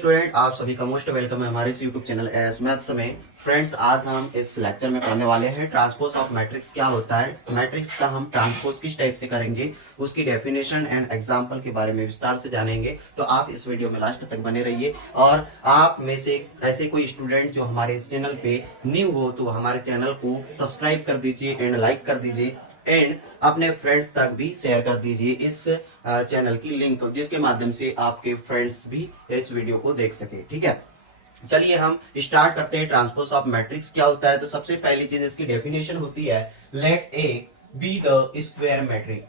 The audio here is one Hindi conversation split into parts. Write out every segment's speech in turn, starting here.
स्टूडेंट, आप सभी का मोस्ट वेलकम है हमारे इस यूट्यूब चैनल एस मैथ्स में। फ्रेंड्स, आज हम इस लेक्चर में पढ़ने वाले हैं ट्रांसपोज ऑफ मैट्रिक्स क्या होता है, मैट्रिक्स का हम ट्रांसपोज किस टाइप से करेंगे, उसकी डेफिनेशन एंड एग्जांपल के बारे में विस्तार से जानेंगे। तो आप इस वीडियो में लास्ट तक बने रहिए। और आप में से ऐसे कोई स्टूडेंट जो हमारे इस चैनल पे न्यू हो तो हमारे चैनल को सब्सक्राइब कर दीजिए एंड लाइक कर दीजिए एंड अपने फ्रेंड्स तक भी शेयर कर दीजिए इस चैनल की लिंक, जिसके माध्यम से आपके फ्रेंड्स भी इस वीडियो को देख सके। ठीक है, चलिए हम स्टार्ट करते हैं। ट्रांसपोज ऑफ मैट्रिक्स क्या होता है? तो सबसे पहली चीज इसकी डेफिनेशन होती है, let A be the square matrix.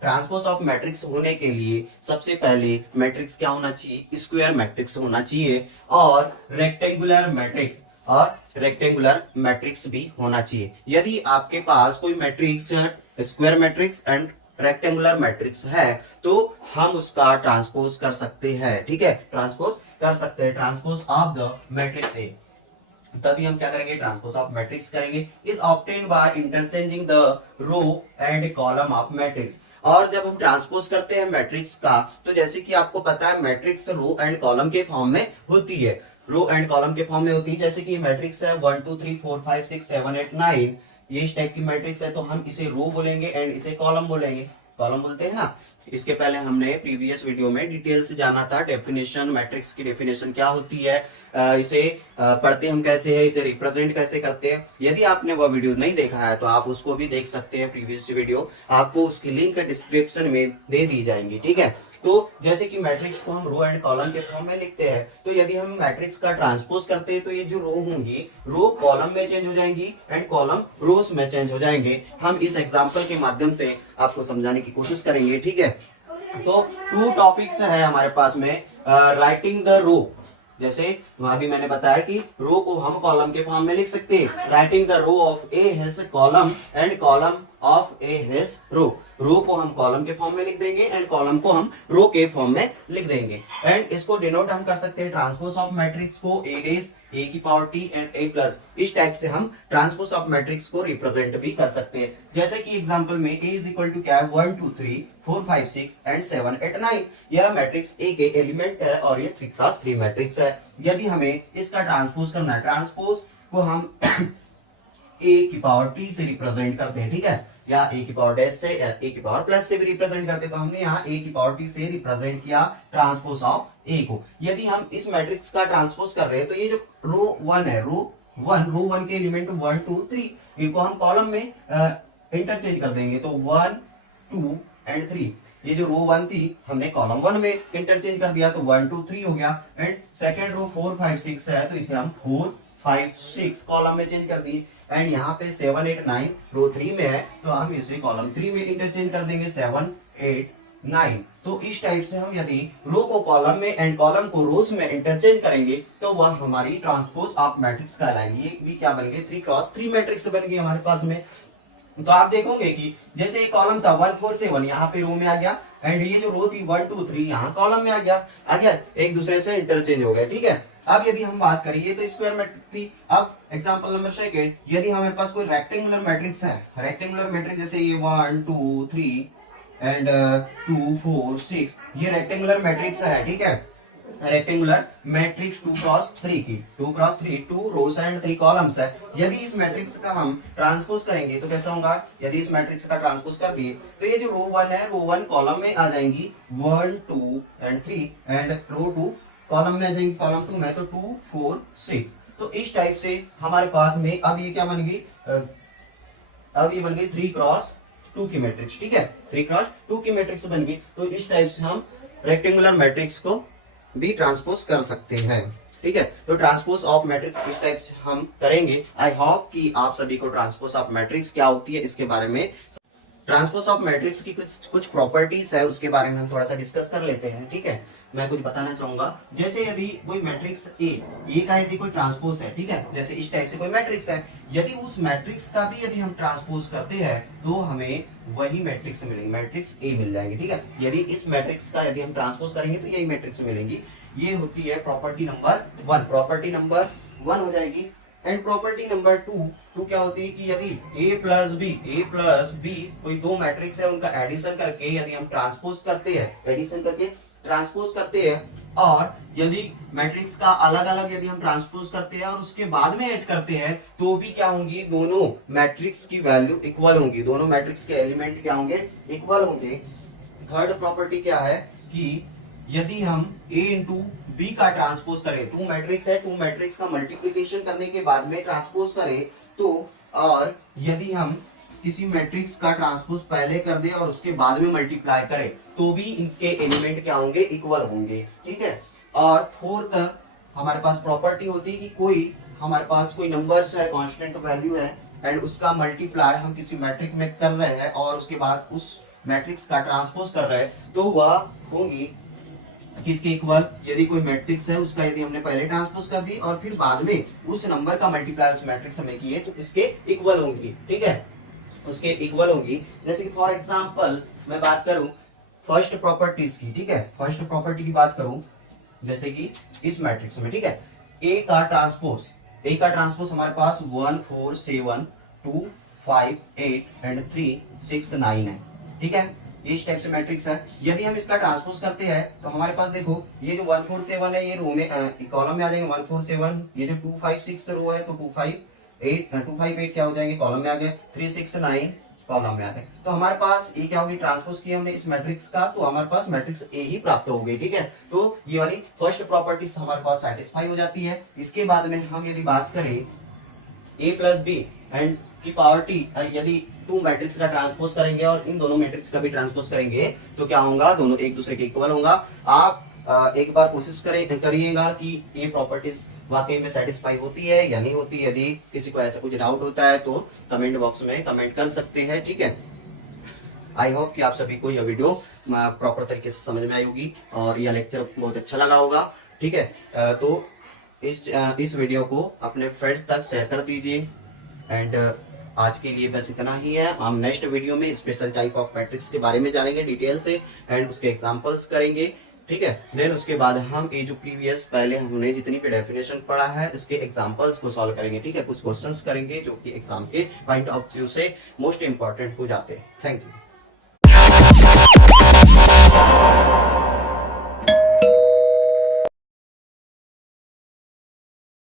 Transpose of matrix होने के लिए सबसे पहले मैट्रिक्स क्या होना चाहिए? स्क्वायर मैट्रिक्स होना चाहिए और रेक्टेंगुलर मैट्रिक्स भी होना चाहिए। यदि आपके पास कोई matrix square matrix and rectangular matrix है तो हम उसका ट्रांसपोज कर सकते हैं। ठीक है, ट्रांसपोज कर सकते हैं, transpose of the matrix A. तभी हम क्या करेंगे? ट्रांसपोज ऑफ मैट्रिक्स करेंगे। Is obtained by interchanging the row and column of matrix. और जब हम ट्रांसपोज करते हैं मैट्रिक्स का, तो जैसे कि आपको पता है मैट्रिक्स रो एंड कॉलम के फॉर्म में होती है, रो एंड कॉलम के फॉर्म में होती है। जैसे कि मैट्रिक्स है 1 2 3 4 5 6 7 8 9, ये इस टाइप की मैट्रिक्स है तो हम इसे रो बोलेंगे एंड इसे कॉलम बोलेंगे, कॉलम बोलते हैं ना। इसके पहले हमने प्रीवियस वीडियो में डिटेल से जाना था डेफिनेशन, मैट्रिक्स की डेफिनेशन क्या होती है, इसे पढ़ते हम कैसे है, इसे रिप्रेजेंट कैसे करते हैं। यदि आपने वह वीडियो नहीं देखा है तो आप उसको भी देख सकते हैं। प्रीवियस वीडियो आपको उसकी लिंक डिस्क्रिप्शन में दे दी जाएंगी। ठीक है, तो जैसे कि मैट्रिक्स को हम रो एंड कॉलम के फॉर्म में लिखते हैं, तो यदि हम मैट्रिक्स का ट्रांसपोज करते हैं तो ये जो रो होंगी, रो कॉलम में चेंज हो जाएंगी एंड कॉलम रोज में चेंज हो जाएंगे। हम इस एग्जांपल के माध्यम से आपको समझाने की कोशिश करेंगे। ठीक है, तो 2 टॉपिक्स है हमारे पास में। राइटिंग द रो, जैसे वहां भी मैंने बताया कि रो को हम कॉलम के फॉर्म में लिख सकते हैं। Writing the row of A has column and column of A has row. Row को हम कॉलम के फॉर्म में लिख देंगे एंड कॉलम को हम रो के फॉर्म में लिख देंगे। एंड इसको डिनोट हम कर सकते हैं ट्रांसपोज ऑफ मैट्रिक्स को ए डेज ए की power T and A plus, इस टाइप से हम ट्रांसपोज ऑफ मैट्रिक्स को रिप्रेजेंट भी कर सकते हैं। जैसे कि एग्जांपल में ए इज इक्वल टू क्या है, 1 2 3 4 5 6 एंड 7 8 9। यह मैट्रिक्स ए के एलिमेंट है और ये 3x3 मैट्रिक्स है। यदि हमें इसका ट्रांसपोज करना है, ट्रांसपोज को हम ए की पावर टी से रिप्रेजेंट करते हैं। ठीक है, या ए की पावर डैश से या ए की पावर प्लस से भी रिप्रेजेंट करते हैं। तो हमने यहाँ ए की पावर टी से रिप्रेजेंट किया ट्रांसपोज ऑफ ए को। यदि हम इस मैट्रिक्स का ट्रांसपोज कर रहे हैं तो ये जो रो 1 है, रो 1 के एलिमेंट 1 2 3, इनको हम कॉलम में इंटरचेंज कर देंगे। तो 1 2 एंड 3, ये जो रो 1 थी हमने कॉलम 1 में इंटरचेंज कर दिया तो 1 2 3 हो गया। एंड सेकेंड रो 4 5 6 है तो इसे हम 4 5 6 कॉलम में चेंज कर दिए। एंड यहाँ पे 7 8 9 रो 3 में है तो हम इसे कॉलम 3 में इंटरचेंज कर देंगे 7 8 9। तो इस टाइप से हम यदि रो को कॉलम में एंड कॉलम को रोज में इंटरचेंज करेंगे तो वह हमारी ट्रांसपोज ऑफ मैट्रिक्स कहलाएंगे। ये भी क्या बन गई? 3x3 मैट्रिक्स बन गई हमारे पास में। तो आप देखोगे कि जैसे ये कॉलम था 1 4 7 यहाँ पे रो में आ गया एंड ये जो रो थी 1 2 3 यहाँ कॉलम में आ गया, एक दूसरे से इंटरचेंज हो गया। ठीक है, अब यदि हम बात करिए तो स्क्वायर मैट्रिक्स थी। अब एग्जांपल नंबर सेकंड, यदि हमारे पास कोई रेक्टेंगुलर मैट्रिक्स है, रेक्टेंगुलर मैट्रिक्स जैसे ये 1 2 3 एंड 2 4 6, ये रेक्टेंगुलर मैट्रिक्स है। ठीक है, रेक्टेंगुलर मैट्रिक्स 2x3 की, 2x3 2 रोज एंड 3 कॉलम्स है। यदि इस मैट्रिक्स का हम ट्रांसपोज करेंगे तो कैसा होगा? यदि इस मैट्रिक्स का ट्रांसपोज कर दिए तो ये जो रो 1 है, रो 1 कॉलम में आ जाएंगी 1 2 एंड 3 एंड रो 2 कॉलम में आ जाएंगी, कॉलम 2 में तो 2 4 6। तो इस टाइप से हमारे पास में अब ये क्या बन गई? अब ये बन गई 3x2 की मैट्रिक्स। ठीक है, 3x2 की मैट्रिक्स बन गई। तो इस टाइप से हम रेक्टेंगुलर मैट्रिक्स को भी ट्रांसपोज कर सकते हैं। ठीक है, तो ट्रांसपोज ऑफ मैट्रिक्स इस टाइप से हम करेंगे। आई होप कि आप सभी को ट्रांसपोज ऑफ मैट्रिक्स क्या होती है इसके बारे में, ट्रांसपोज ऑफ मैट्रिक्स की कुछ प्रॉपर्टीज है उसके बारे में हम थोड़ा सा डिस्कस कर लेते हैं। ठीक है, मैं कुछ बताना चाहूंगा। जैसे यदि कोई मैट्रिक्स ए का यदि कोई ट्रांसपोज है, ठीक है, जैसे इस टाइप से कोई मैट्रिक्स है, यदि उस मैट्रिक्स का भी यदि हम ट्रांसपोज करते हैं तो हमें वही मैट्रिक्स मिलेंगे, मैट्रिक्स ए मिल जाएगी। ठीक है, यदि इस मैट्रिक्स का यदि हम ट्रांसपोज करेंगे तो यही मैट्रिक्स मिलेंगी। ये होती है प्रॉपर्टी नंबर 1, प्रॉपर्टी नंबर 1 हो जाएगी। एंड प्रॉपर्टी नंबर 2 क्या होती है कि यदि a प्लस बी कोई दो मैट्रिक्स है, उनका एडिशन करके यदि हम ट्रांसपोज करते हैं, एडिशन करके ट्रांसपोज करते हैं और यदि मैट्रिक्स का अलग अलग यदि हम ट्रांसपोज करते हैं और उसके बाद में ऐड करते हैं तो भी क्या होंगी, दोनों मैट्रिक्स की वैल्यू इक्वल होंगी, दोनों मैट्रिक्स के एलिमेंट क्या होंगे, इक्वल होंगे। थर्ड प्रॉपर्टी क्या है कि यदि हम A इंटू बी का ट्रांसपोज करें, टू मैट्रिक्स है, टू मैट्रिक्स का मल्टीप्लीकेशन करने के बाद में ट्रांसपोज करें तो, और यदि हम किसी मैट्रिक्स का ट्रांसपोज पहले कर दे और उसके बाद में मल्टीप्लाई करें तो भी इनके एलिमेंट क्या होंगे, इक्वल होंगे, ठीक है। और फोर्थ हमारे पास प्रॉपर्टी होती है कि कोई हमारे पास कोई नंबर्स है, कांस्टेंट वैल्यू है एंड उसका मल्टीप्लाई हम किसी मैट्रिक्स में कर रहे हैं और उसके बाद उस मैट्रिक्स का ट्रांसपोज कर रहे हैं तो वह होंगी किसके इक्वल, यदि कोई मैट्रिक्स है उसका यदि हमने पहले ट्रांसपोज कर दी और फिर बाद में उस नंबर का मल्टीप्लाई उस मैट्रिक्स में किए तो इसके इक्वल होंगी, ठीक है, उसके इक्वल होगी। जैसे कि फॉर एग्जांपल मैं बात करूं फर्स्ट प्रॉपर्टीज की, ठीक है, फर्स्ट प्रॉपर्टी की बात करूं जैसे कि इस मैट्रिक्स में, ठीक है, ए का ट्रांसपोज हमारे पास 1 4 7 2 5 8 एंड 3 6 9 है, ठीक है, ये इस टाइप से मैट्रिक्स है। यदि हम इसका ट्रांसपोज करते हैं तो हमारे पास देखो ये जो 1 4 7 है ये रो में कॉलम में आ जाएंगे 1 4 7, ये जो 2 5 6 रो है तो 2 5 8 क्या हो जाएंगे, कॉलम में आ गए, 3 6 9 कॉलम में आ गए। तो हमारे पास ये क्या होगी, ट्रांसपोज किया हमने इस मैट्रिक्स का तो हमारे पास मैट्रिक्स ए ही प्राप्त हो गई, ठीक है। तो ये वाली फर्स्ट प्रॉपर्टी हमारे पास सेटिस्फाई हो जाती है। इसके बाद में हम यदि बात करें ए प्लस बी एंड की पावर टी, यदि टू मैट्रिक्स का ट्रांसपोज करेंगे और इन दोनों मैट्रिक्स का भी ट्रांसपोज करेंगे तो क्या होगा, दोनों एक दूसरे के इक्वल होगा। आप एक बार कोशिश करिएगा कि ये प्रॉपर्टीज वाकई में सेटिस्फाई होती है या नहीं होती। यदि किसी को ऐसा कुछ डाउट होता है तो कमेंट बॉक्स में कमेंट कर सकते हैं, ठीक है। आई होप कि आप सभी को यह वीडियो प्रॉपर तरीके से समझ में आई होगी और यह लेक्चर बहुत अच्छा लगा होगा, ठीक है। तो इस वीडियो को अपने फ्रेंड्स तक शेयर कर दीजिए एंड आज के लिए बस इतना ही है। हम नेक्स्ट वीडियो में स्पेशल टाइप ऑफ मैट्रिक्स के बारे में जानेंगे डिटेल से एंड उसके एग्जांपल्स करेंगे, ठीक है। देन उसके बाद हम ये जो प्रीवियस पहले हमने जितनी भी डेफिनेशन पढ़ा है उसके एग्जांपल्स को सॉल्व करेंगे, ठीक है, कुछ क्वेश्चंस करेंगे जो कि एग्जाम के पॉइंट ऑफ व्यू से मोस्ट इंपॉर्टेंट हो जाते हैं। Thank you.